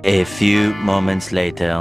A few moments later.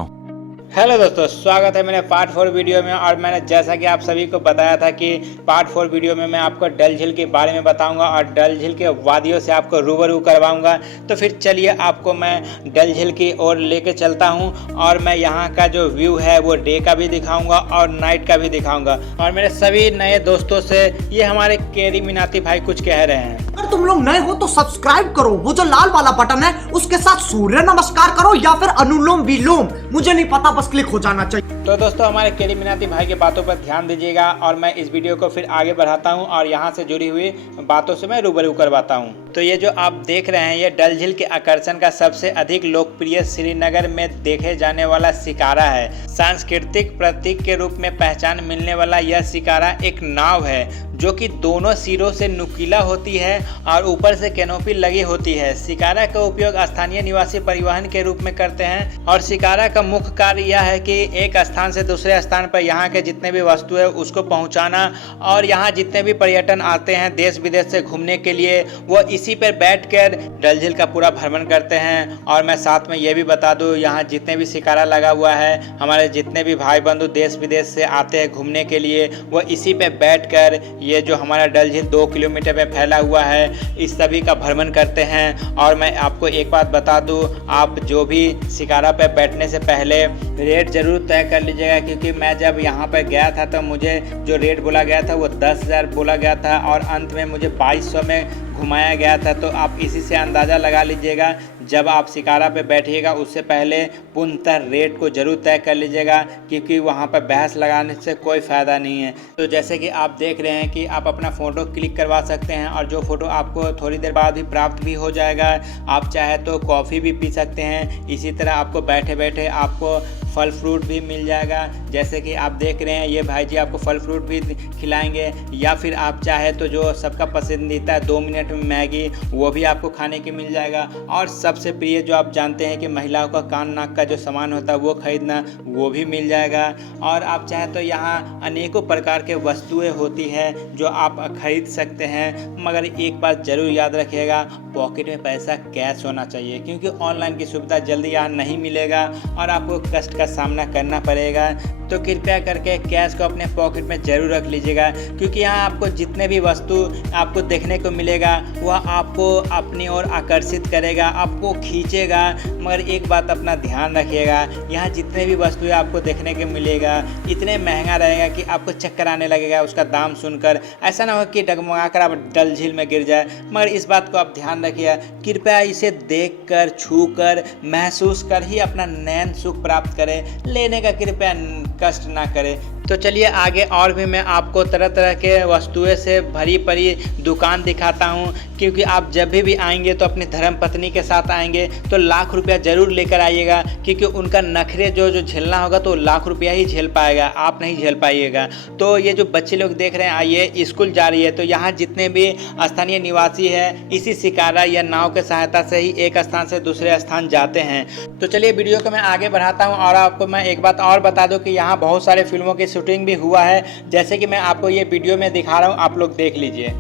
Hello दोस्तों, स्वागत है मेरे पार्ट 4 वीडियो में। और मैंने जैसा कि आप सभी को बताया था कि पार्ट 4 वीडियो में मैं आपको डल झील के बारे में बताऊंगा और डल झील के वादियों से आपको रूबरू करवाऊंगा। तो फिर चलिए आपको मैं डल झील की ओर लेके चलता हूं और मैं यहां का जो व्यू है वो डे का भी दिखाऊंगा और नाइट का भी दिखाऊंगा। और मेरे सभी नए दोस्तों से ये हमारे केरी मीनाती भाई कुछ कह रहे हैं। अगर तुम लोग नए हो तो सब्सक्राइब करो, वो जो लाल वाला बटन है उसके साथ सूर्य नमस्कार करो या फिर अनुलोम विलोम, मुझे नहीं पता, बस क्लिक हो जाना चाहिए। तो दोस्तों, हमारे केरी मीनाती भाई की बातों पर ध्यान दीजिएगा और मैं इस वीडियो को फिर आगे बढ़ाता हूं और यहां से जुड़ी हुई बातों से मैं रूबरू करवाता हूं। तो ये जो आप देख रहे हैं ये डल झील के आकर्षण का सबसे अधिक लोकप्रिय श्रीनगर में देखे जाने वाला शिकारा है। सांस्कृतिक प्रतीक के रूप में पहचान मिलने वाला यह शिकारा एक नाव है जो कि दोनों सिरों से नुकीला होती है और ऊपर से कैनोपी लगी होती है। शिकारा का उपयोग स्थानीय निवासी परिवहन के रूप में करते हैं और शिकारा का मुख्य कार्य यह है कि एक स्थान से दूसरे स्थान पर यहाँ के जितने भी वस्तु है उसको पहुँचाना। और यहाँ जितने भी पर्यटन आते हैं देश विदेश से घूमने के लिए वो इसी पर बैठकर डल झील का पूरा भ्रमण करते हैं। और मैं साथ में ये भी बता दूँ, यहाँ जितने भी शिकारा लगा हुआ है, हमारे जितने भी भाई बंधु देश विदेश से आते हैं घूमने के लिए वो इसी पे बैठकर ये जो हमारा डल झील 2 किलोमीटर में फैला हुआ है इस सभी का भ्रमण करते हैं। और मैं आपको एक बात बता दूं, आप जो भी शिकारा पे बैठने से पहले रेट ज़रूर तय कर लीजिएगा, क्योंकि मैं जब यहाँ पर गया था तो मुझे जो रेट बोला गया था वो 10,000 बोला गया था और अंत में मुझे 2200 में घुमाया गया था। तो आप इसी से अंदाज़ा लगा लीजिएगा, जब आप शिकारा पे बैठिएगा उससे पहले पूर्णतः रेट को जरूर तय कर लीजिएगा, क्योंकि वहाँ पर बहस लगाने से कोई फ़ायदा नहीं है। तो जैसे कि आप देख रहे हैं कि आप अपना फ़ोटो क्लिक करवा सकते हैं और जो फ़ोटो आपको थोड़ी देर बाद भी प्राप्त भी हो जाएगा। आप चाहे तो कॉफ़ी भी पी सकते हैं। इसी तरह आपको बैठे बैठे आपको फल फ्रूट भी मिल जाएगा। जैसे कि आप देख रहे हैं ये भाई जी आपको फल फ्रूट भी खिलाएंगे, या फिर आप चाहे तो जो सबका पसंदीदा है 2 मिनट में मैगी, वो भी आपको खाने की मिल जाएगा। और सबसे प्रिय जो आप जानते हैं कि महिलाओं का कान नाक का जो सामान होता है वो खरीदना, वो भी मिल जाएगा। और आप चाहे तो यहाँ अनेकों प्रकार के वस्तुएं होती हैं जो आप खरीद सकते हैं। मगर एक बात ज़रूर याद रखिएगा, पॉकेट में पैसा कैश होना चाहिए, क्योंकि ऑनलाइन की सुविधा जल्दी यहाँ नहीं मिलेगा और आपको कष्ट का सामना करना पड़ेगा। तो कृपया करके कैश को अपने पॉकेट में ज़रूर रख लीजिएगा, क्योंकि यहाँ आपको जितने भी वस्तु आपको देखने को मिलेगा वह आपको अपनी ओर आकर्षित करेगा, आपको खींचेगा। मगर एक बात अपना ध्यान रखिएगा, यहाँ जितने भी वस्तुएं आपको देखने को मिलेगा इतने महंगा रहेगा कि आपको चक्कर आने लगेगा उसका दाम सुनकर। ऐसा ना हो कि डगमगा कर आप डल झील में गिर जाए। मगर इस बात को आप ध्यान रखिए, कृपया इसे देख कर, छू कर, महसूस कर ही अपना नैन सुख प्राप्त करें, लेने का कृपया कष्ट ना करें। तो चलिए आगे और भी मैं आपको तरह तरह के वस्तुएं से भरी पड़ी दुकान दिखाता हूं, क्योंकि आप जब भी आएंगे तो अपनी धर्म पत्नी के साथ आएंगे तो लाख रुपया ज़रूर लेकर आइएगा, क्योंकि उनका नखरे जो झेलना होगा तो लाख रुपया ही झेल पाएगा, आप नहीं झेल पाइएगा। तो ये जो बच्चे लोग देख रहे हैं, आइए स्कूल जा रही है, तो यहाँ जितने भी स्थानीय निवासी है इसी शिकारा या नाव के सहायता से ही एक स्थान से दूसरे स्थान जाते हैं। तो चलिए वीडियो को मैं आगे बढ़ाता हूँ और आपको मैं एक बात और बता दूँ कि यहाँ बहुत सारे फिल्मों की शूटिंग भी हुआ है, जैसे कि मैं आपको ये वीडियो में दिखा रहा हूँ, आप लोग देख लीजिए।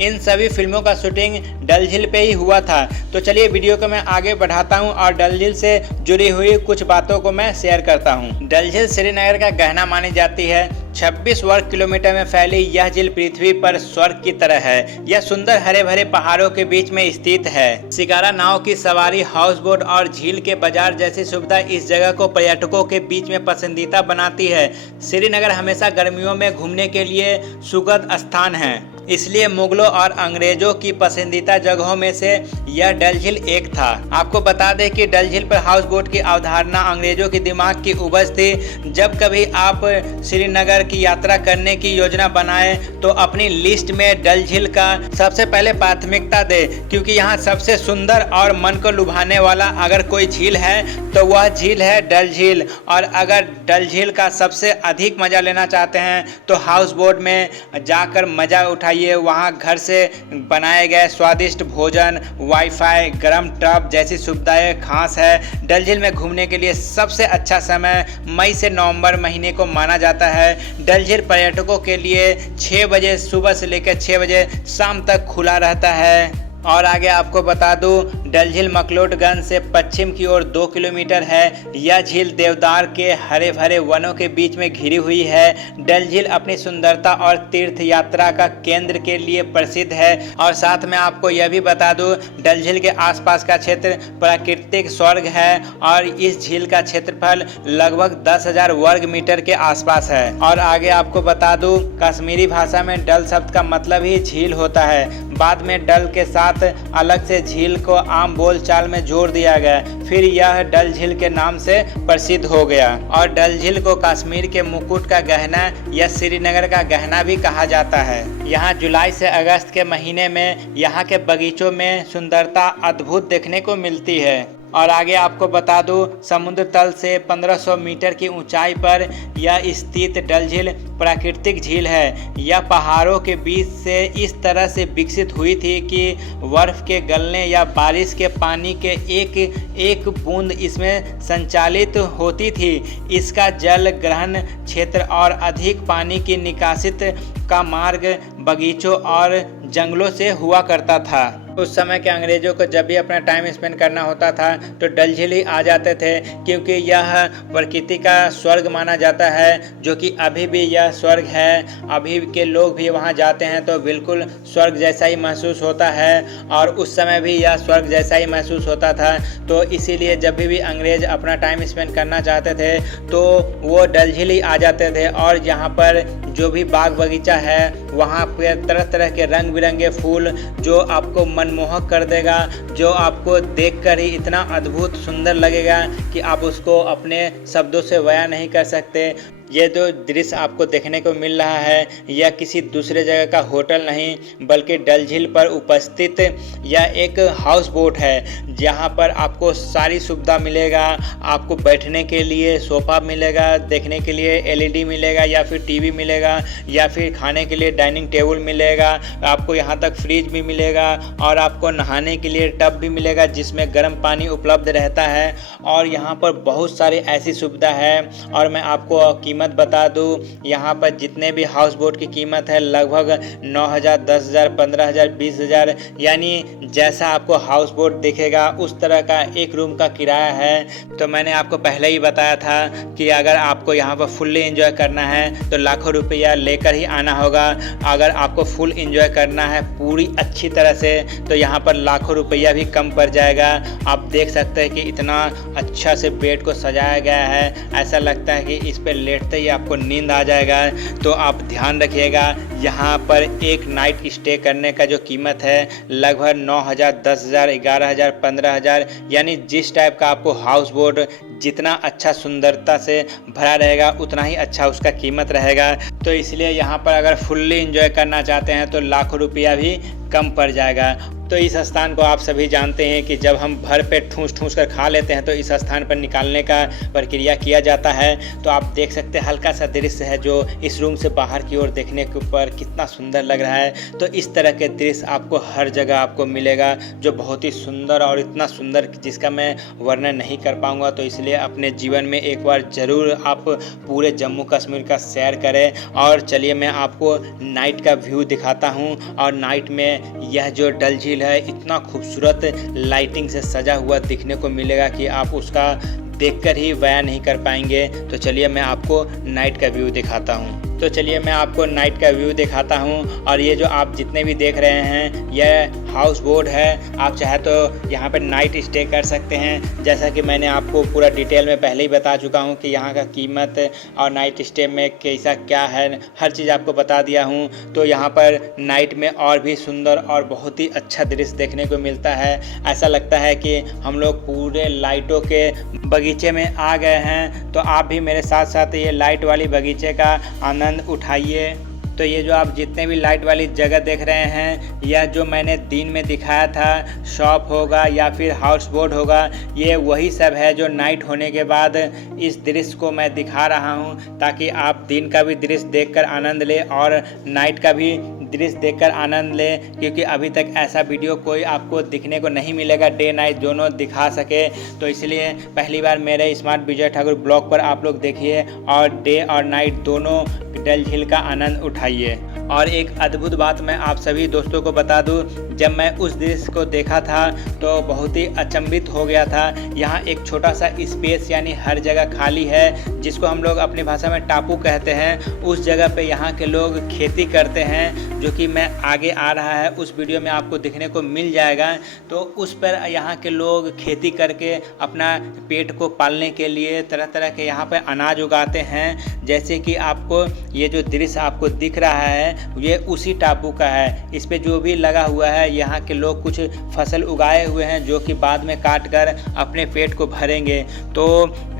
इन सभी फिल्मों का शूटिंग डल झील पे ही हुआ था। तो चलिए वीडियो को मैं आगे बढ़ाता हूं और डल झील से जुड़ी हुई कुछ बातों को मैं शेयर करता हूं। डल झील श्रीनगर का गहना मानी जाती है। 26 वर्ग किलोमीटर में फैली यह झील पृथ्वी पर स्वर्ग की तरह है। यह सुंदर हरे भरे पहाड़ों के बीच में स्थित है। शिकारा नाव की सवारी, हाउस बोट और झील के बाजार जैसी सुविधा इस जगह को पर्यटकों के बीच में पसंदीदा बनाती है। श्रीनगर हमेशा गर्मियों में घूमने के लिए सुखद स्थान है। इसलिए मुगलों और अंग्रेजों की पसंदीदा जगहों में से यह डल झील एक था। आपको बता दें कि डल झील पर हाउस बोट की अवधारणा अंग्रेजों के दिमाग की उपज थी। जब कभी आप श्रीनगर की यात्रा करने की योजना बनाएं तो अपनी लिस्ट में डल झील का सबसे पहले प्राथमिकता दें, क्योंकि यहाँ सबसे सुंदर और मन को लुभाने वाला अगर कोई झील है तो वह झील है डल झील। और अगर डल झील का सबसे अधिक मज़ा लेना चाहते हैं तो हाउस बोट में जाकर मज़ा उठाइए। वहाँ घर से बनाए गए स्वादिष्ट भोजन, वाईफाई, गर्म टब जैसी सुविधाएं खास है। डल झील में घूमने के लिए सबसे अच्छा समय मई से नवंबर महीने को माना जाता है। डल झील पर्यटकों के लिए 6 बजे सुबह से लेकर 6 बजे शाम तक खुला रहता है। और आगे आपको बता दूं, डल झील मकलोडगंज से पश्चिम की ओर 2 किलोमीटर है। यह झील देवदार के हरे भरे वनों के बीच में घिरी हुई है। डल झील अपनी सुंदरता और तीर्थ यात्रा का केंद्र के लिए प्रसिद्ध है। और साथ में आपको यह भी बता दूं, डल झील के आसपास का क्षेत्र प्राकृतिक स्वर्ग है और इस झील का क्षेत्रफल लगभग 10,000 वर्ग मीटर के आसपास है। और आगे आपको बता दूं, कश्मीरी भाषा में डल शब्द का मतलब ही झील होता है। बाद में डल के साथ अलग से झील को आम बोलचाल में जोड़ दिया गया, फिर यह डल झील के नाम से प्रसिद्ध हो गया। और डल झील को कश्मीर के मुकुट का गहना या श्रीनगर का गहना भी कहा जाता है। यहाँ जुलाई से अगस्त के महीने में यहाँ के बगीचों में सुंदरता अद्भुत देखने को मिलती है। और आगे आपको बता दूं, समुद्र तल से 1500 मीटर की ऊंचाई पर यह स्थित डल झील प्राकृतिक झील है। यह पहाड़ों के बीच से इस तरह से विकसित हुई थी कि बर्फ के गलने या बारिश के पानी के एक एक बूंद इसमें संचालित होती थी। इसका जल ग्रहण क्षेत्र और अधिक पानी की निकासित का मार्ग बगीचों और जंगलों से हुआ करता था। उस समय के अंग्रेजों को जब भी अपना टाइम स्पेंड करना होता था तो डल झील ही आ जाते थे, क्योंकि यह प्रकृति का स्वर्ग माना जाता है, जो कि अभी भी यह स्वर्ग है। अभी के लोग भी वहां जाते हैं तो बिल्कुल स्वर्ग जैसा ही महसूस होता है और उस समय भी यह स्वर्ग जैसा ही महसूस होता था। तो इसीलिए जब भी अंग्रेज अपना टाइम स्पेंड करना चाहते थे तो वो डल झील ही आ जाते थे। और यहाँ पर जो भी बाग बगीचा है वहाँ पर तरह तरह के रंग बिरंगे फूल जो आपको मनमोहक कर देगा, जो आपको देखकर ही इतना अद्भुत सुंदर लगेगा कि आप उसको अपने शब्दों से बयां नहीं कर सकते। ये जो दृश्य आपको देखने को मिल रहा है यह किसी दूसरे जगह का होटल नहीं बल्कि डल झील पर उपस्थित यह एक हाउस बोट है, जहाँ पर आपको सारी सुविधा मिलेगा। आपको बैठने के लिए सोफ़ा मिलेगा, देखने के लिए एलईडी मिलेगा या फिर टीवी मिलेगा या फिर खाने के लिए डाइनिंग टेबल मिलेगा। आपको यहाँ तक फ्रिज भी मिलेगा और आपको नहाने के लिए टब भी मिलेगा जिसमें गर्म पानी उपलब्ध रहता है। और यहाँ पर बहुत सारी ऐसी सुविधा है। और मैं आपको कीमत बता दूं, यहाँ पर जितने भी हाउस बोट की कीमत है लगभग 9,000, 10,000, 15,000, 20,000, यानी जैसा आपको हाउस बोट दिखेगा उस तरह का एक रूम का किराया है। तो मैंने आपको पहले ही बताया था कि अगर आपको यहाँ पर फुल्ली एंजॉय करना है तो लाखों रुपया लेकर ही आना होगा। अगर आपको फुल एंजॉय करना है पूरी अच्छी तरह से तो यहाँ पर लाखों रुपया भी कम पड़ जाएगा। आप देख सकते हैं कि इतना अच्छा से बेड को सजाया गया है, ऐसा लगता है कि इस पर लेटते ही आपको नींद आ जाएगा। तो आप ध्यान रखिएगा, यहाँ पर एक नाइट स्टे करने का जो कीमत है लगभग 9,000, 10,000, 11,000, 15,000, यानी जिस टाइप का आपको हाउस बोट जितना अच्छा सुंदरता से भरा रहेगा उतना ही अच्छा उसका कीमत रहेगा। तो इसलिए यहाँ पर अगर फुल्ली एंजॉय करना चाहते हैं तो लाखों रुपया भी कम पड़ जाएगा। तो इस स्थान को आप सभी जानते हैं कि जब हम भर पेट ठूस ठूस कर खा लेते हैं तो इस स्थान पर निकालने का प्रक्रिया किया जाता है। तो आप देख सकते हैं हल्का सा दृश्य है जो इस रूम से बाहर की ओर देखने के ऊपर कितना सुंदर लग रहा है। तो इस तरह के दृश्य आपको हर जगह आपको मिलेगा जो बहुत ही सुंदर और इतना सुंदर जिसका मैं वर्णन नहीं कर पाऊँगा। तो इसलिए अपने जीवन में एक बार ज़रूर आप पूरे जम्मू कश्मीर का सैर करें। और चलिए मैं आपको नाइट का व्यू दिखाता हूँ। और नाइट में यह जो डल झील है इतना खूबसूरत लाइटिंग से सजा हुआ दिखने को मिलेगा कि आप उसका देखकर ही बयान नहीं कर पाएंगे। तो चलिए मैं आपको नाइट का व्यू दिखाता हूँ। तो चलिए मैं आपको नाइट का व्यू दिखाता हूँ। और ये जो आप जितने भी देख रहे हैं यह हाउस बोट है। आप चाहे तो यहाँ पर नाइट स्टे कर सकते हैं। जैसा कि मैंने आपको पूरा डिटेल में पहले ही बता चुका हूँ कि यहाँ का कीमत और नाइट स्टे में कैसा क्या है, हर चीज़ आपको बता दिया हूँ। तो यहाँ पर नाइट में और भी सुंदर और बहुत ही अच्छा दृश्य देखने को मिलता है। ऐसा लगता है कि हम लोग पूरे लाइटों के बगीचे में आ गए हैं। तो आप भी मेरे साथ साथ ये लाइट वाली बगीचे का आनंद उठाइए। तो ये जो आप जितने भी लाइट वाली जगह देख रहे हैं, यह जो मैंने दिन में दिखाया था शॉप होगा या फिर हाउस बोट होगा, ये वही सब है जो नाइट होने के बाद इस दृश्य को मैं दिखा रहा हूँ, ताकि आप दिन का भी दृश्य देखकर आनंद ले और नाइट का भी दृश्य देखकर आनंद ले। क्योंकि अभी तक ऐसा वीडियो कोई आपको दिखने को नहीं मिलेगा डे नाइट दोनों दिखा सके। तो इसलिए पहली बार मेरे स्मार्ट विजय ठाकुर ब्लॉग पर आप लोग देखिए और डे और नाइट दोनों डल झील का आनंद उठाइए। और एक अद्भुत बात मैं आप सभी दोस्तों को बता दूं, जब मैं उस दृश्य को देखा था तो बहुत ही अचंभित हो गया था। यहाँ एक छोटा सा स्पेस यानी हर जगह खाली है, जिसको हम लोग अपनी भाषा में टापू कहते हैं। उस जगह पे यहाँ के लोग खेती करते हैं, जो कि मैं आगे आ रहा है उस वीडियो में आपको देखने को मिल जाएगा। तो उस पर यहाँ के लोग खेती करके अपना पेट को पालने के लिए तरह तरह के यहाँ पर अनाज उगाते हैं। जैसे कि आपको ये जो दृश्य आपको दिख रहा है ये उसी टापू का है। इस पे जो भी लगा हुआ है यहाँ के लोग कुछ फसल उगाए हुए हैं, जो कि बाद में काट कर अपने पेट को भरेंगे। तो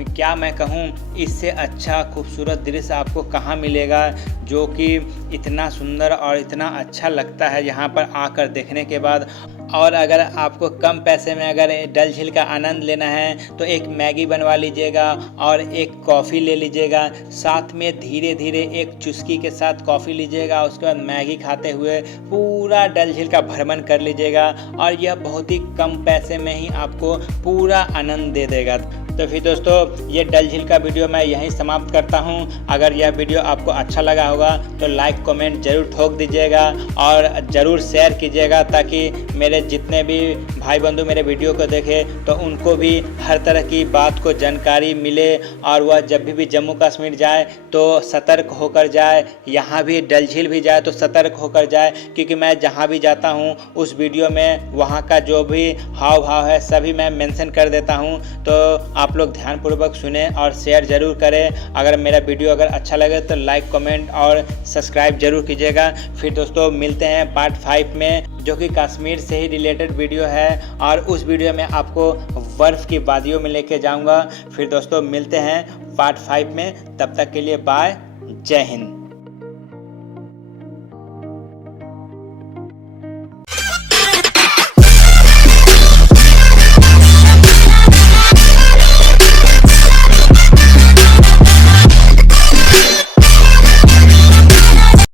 क्या मैं कहूँ, इससे अच्छा खूबसूरत दृश्य आपको कहाँ मिलेगा, जो कि इतना सुंदर और इतना अच्छा लगता है यहाँ पर आकर देखने के बाद। और अगर आपको कम पैसे में अगर डल झील का आनंद लेना है तो एक मैगी बनवा लीजिएगा और एक कॉफ़ी ले लीजिएगा। साथ में धीरे धीरे एक चुस्की के साथ कॉफ़ी लीजिएगा, उसके बाद मैगी खाते हुए पूरा डल झील का भ्रमण कर लीजिएगा। और यह बहुत ही कम पैसे में ही आपको पूरा आनंद दे देगा। तो फिर दोस्तों ये डल झील का वीडियो मैं यहीं समाप्त करता हूँ। अगर यह वीडियो आपको अच्छा लगा होगा तो लाइक कमेंट ज़रूर ठोक दीजिएगा और ज़रूर शेयर कीजिएगा, ताकि मेरे जितने भी भाई बंधु मेरे वीडियो को देखें तो उनको भी हर तरह की बात को जानकारी मिले। और वह जब भी जम्मू कश्मीर जाए तो सतर्क होकर जाए, यहाँ भी डल झील भी जाए तो सतर्क होकर जाए। क्योंकि मैं जहाँ भी जाता हूँ उस वीडियो में वहाँ का जो भी हाव भाव है सभी मैं मेंशन कर देता हूँ। तो आप लोग ध्यानपूर्वक सुने और शेयर ज़रूर करें। अगर मेरा वीडियो अगर अच्छा लगे तो लाइक कमेंट और सब्सक्राइब जरूर कीजिएगा। फिर दोस्तों मिलते हैं पार्ट 5 में, जो कि कश्मीर से ही रिलेटेड वीडियो है। और उस वीडियो में आपको बर्फ़ की वादियों में लेके जाऊंगा। फिर दोस्तों मिलते हैं पार्ट 5 में, तब तक के लिए बाय, जय हिंद।